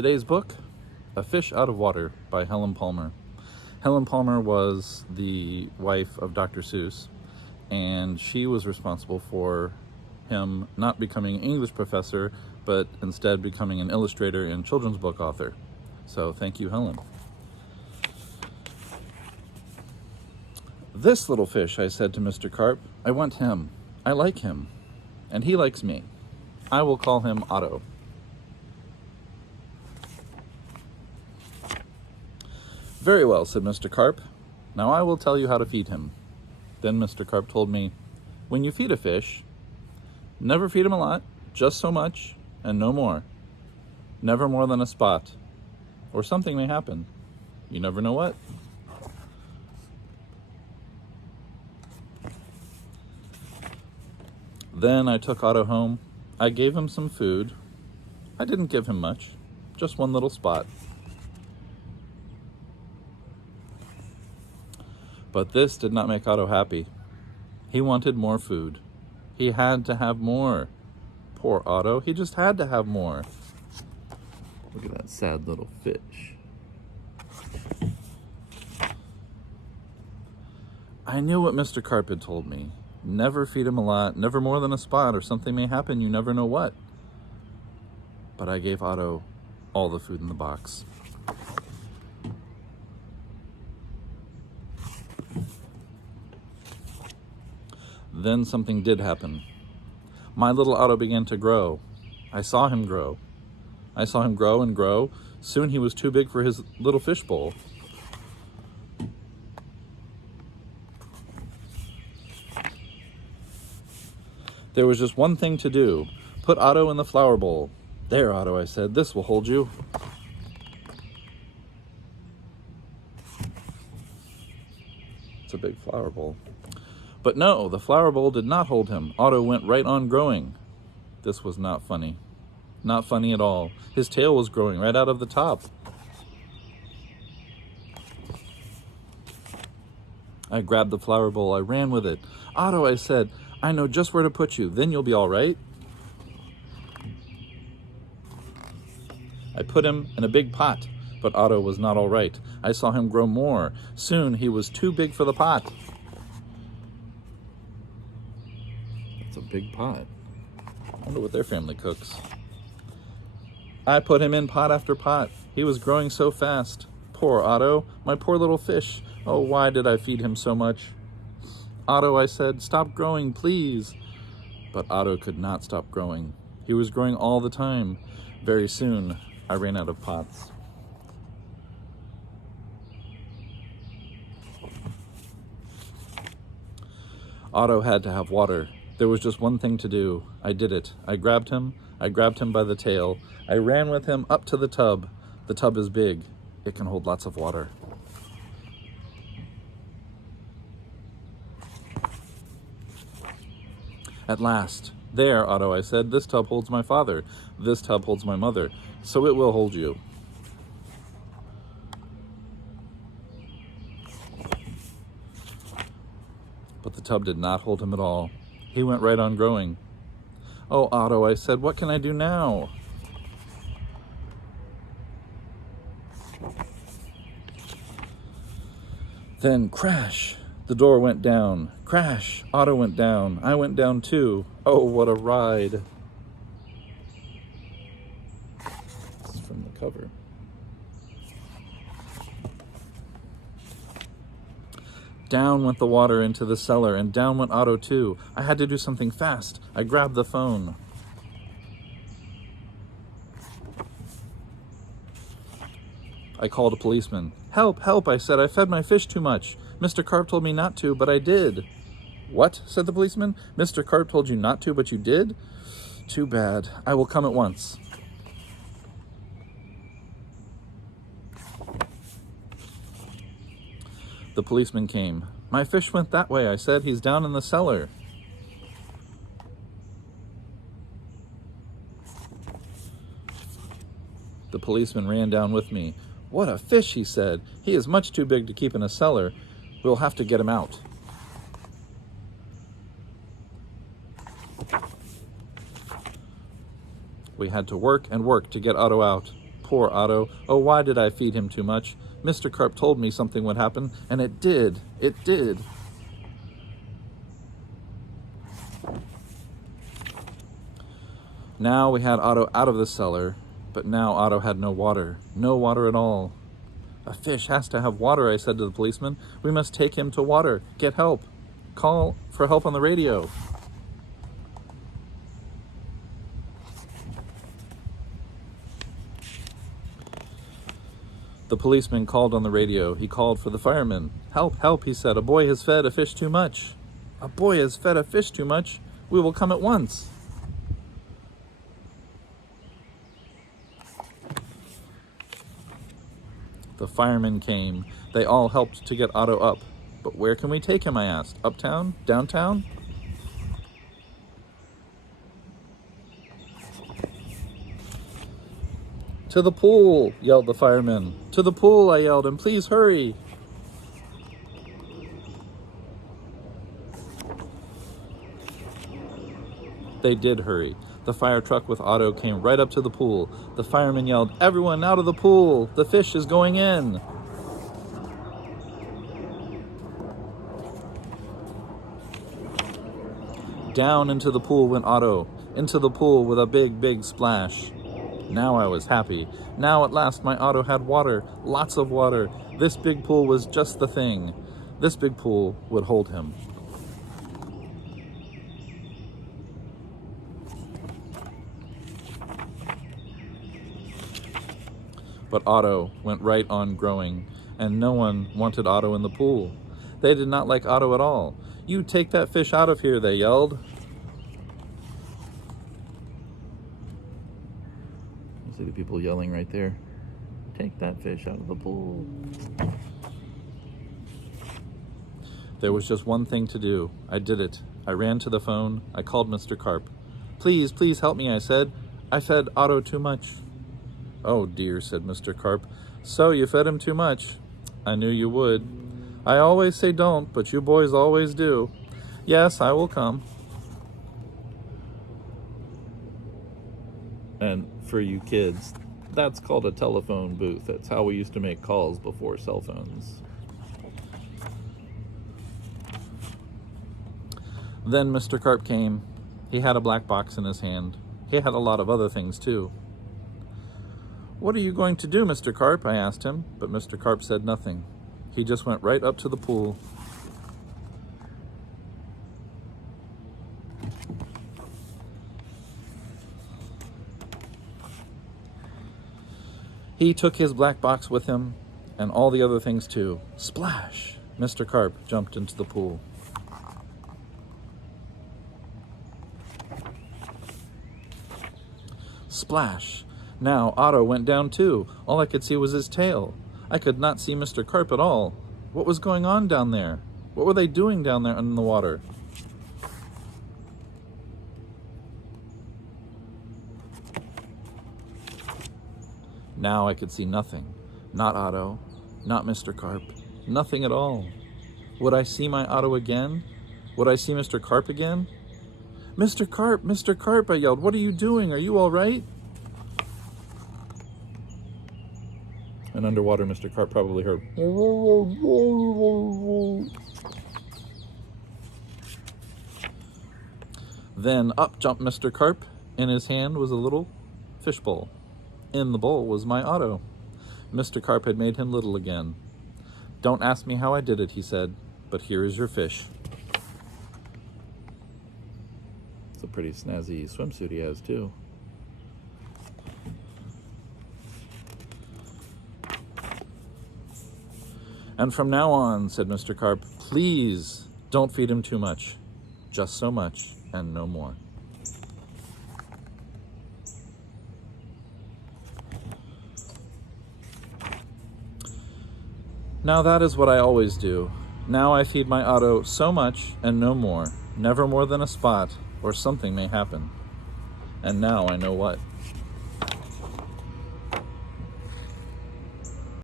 Today's book, A Fish Out of Water by Helen Palmer. Helen Palmer was the wife of Dr. Seuss, and she was responsible for him not becoming an English professor, but instead becoming an illustrator and children's book author. So thank you, Helen. This little fish, I said to Mr. Carp, I want him. I like him. And he likes me. I will call him Otto. Very well, said Mr. Carp. Now I will tell you how to feed him. Then Mr. Carp told me, when you feed a fish, never feed him a lot, just so much, and no more. Never more than a spot. Or something may happen. You never know what. Then I took Otto home. I gave him some food. I didn't give him much, just one little spot. But this did not make Otto happy. He wanted more food. He had to have more. Poor Otto, he just had to have more. Look at that sad little fish. I knew what Mr. Carp had told me. Never feed him a lot, never more than a spot, or something may happen, you never know what. But I gave Otto all the food in the box. Then something did happen. My little Otto began to grow. I saw him grow. I saw him grow and grow. Soon he was too big for his little fish bowl. There was just one thing to do. Put Otto in the flower bowl. There, Otto, I said, this will hold you. It's a big flower bowl. But no, the flower bowl did not hold him. Otto went right on growing. This was not funny. Not funny at all. His tail was growing right out of the top. I grabbed the flower bowl. I ran with it. Otto, I said, I know just where to put you. Then you'll be all right. I put him in a big pot, but Otto was not all right. I saw him grow more. Soon he was too big for the pot. It's a big pot. I wonder what their family cooks. I put him in pot after pot. He was growing so fast. Poor Otto, my poor little fish. Oh, why did I feed him so much? Otto, I said, stop growing, please. But Otto could not stop growing. He was growing all the time. Very soon, I ran out of pots. Otto had to have water. There was just one thing to do. I did it. I grabbed him by the tail. I ran with him up to the tub. The tub is big. It can hold lots of water. At last. There, Otto, I said, this tub holds my father. This tub holds my mother. So it will hold you. But the tub did not hold him at all. He went right on growing. Oh, Otto, I said, what can I do now? Then crash, the door went down. Crash, Otto went down. I went down too. Oh, what a ride. This is from the cover. Down went the water into the cellar, and down went Otto too. I had to do something fast. I grabbed the phone. I called a policeman. Help, help, I said. I fed my fish too much. Mr. Carp told me not to, but I did. What? Said the policeman. Mr. Carp told you not to, but you did? Too bad. I will come at once. The policeman came. My fish went that way, I said. He's down in the cellar. The policeman ran down with me. What a fish, he said. He is much too big to keep in a cellar. We'll have to get him out. We had to work and work to get Otto out. Poor Otto. Oh, why did I feed him too much? Mr. Carp told me something would happen, and it did. It did. Now we had Otto out of the cellar, but now Otto had no water. No water at all. A fish has to have water, I said to the policeman. We must take him to water. Get help. Call for help on the radio. The policeman called on the radio. He called for the firemen. Help, help, he said. A boy has fed a fish too much. A boy has fed a fish too much. We will come at once. The firemen came. They all helped to get Otto up. But where can we take him, I asked. Uptown? Downtown? To the pool, yelled the firemen. To the pool, I yelled, and please hurry. They did hurry. The fire truck with Otto came right up to the pool. The firemen yelled, everyone out of the pool! The fish is going in! Down into the pool went Otto, into the pool with a big, big splash. Now I was happy. Now at last my Otto had water, lots of water. This big pool was just the thing. This big pool would hold him. But Otto went right on growing, and no one wanted Otto in the pool. They did not like Otto at all. You take that fish out of here, they yelled. You see the people yelling right there. Take that fish out of the pool. There was just one thing to do. I did it. I ran to the phone. I called Mr. Carp. Please, please help me, I said. I fed Otto too much. Oh dear, said Mr. Carp. So you fed him too much. I knew you would. I always say don't, but you boys always do. Yes, I will come. And for you kids, that's called a telephone booth. That's how we used to make calls before cell phones. Then Mr. Carp came. He had a black box in his hand. He had a lot of other things too. What are you going to do, Mr. Carp? I asked him, but Mr. Carp said nothing. He just went right up to the pool. He took his black box with him and all the other things too. Splash! Mr. Carp jumped into the pool. Splash! Now Otto went down too. All I could see was his tail. I could not see Mr. Carp at all. What was going on down there? What were they doing down there in the water? Now I could see nothing. Not Otto, not Mr. Carp, nothing at all. Would I see my Otto again? Would I see Mr. Carp again? Mr. Carp, I yelled. What are you doing? Are you all right? And underwater, Mr. Carp probably heard. Then up jumped Mr. Carp. In his hand was a little fish bowl. In the bowl was my Otto. Mr. Carp had made him little again. Don't ask me how I did it, he said, but here is your fish. It's a pretty snazzy swimsuit he has, too. And from now on, said Mr. Carp, please don't feed him too much. Just so much and no more. Now that is what I always do. Now I feed my Otto so much and no more. Never more than a spot, or something may happen. And now I know what.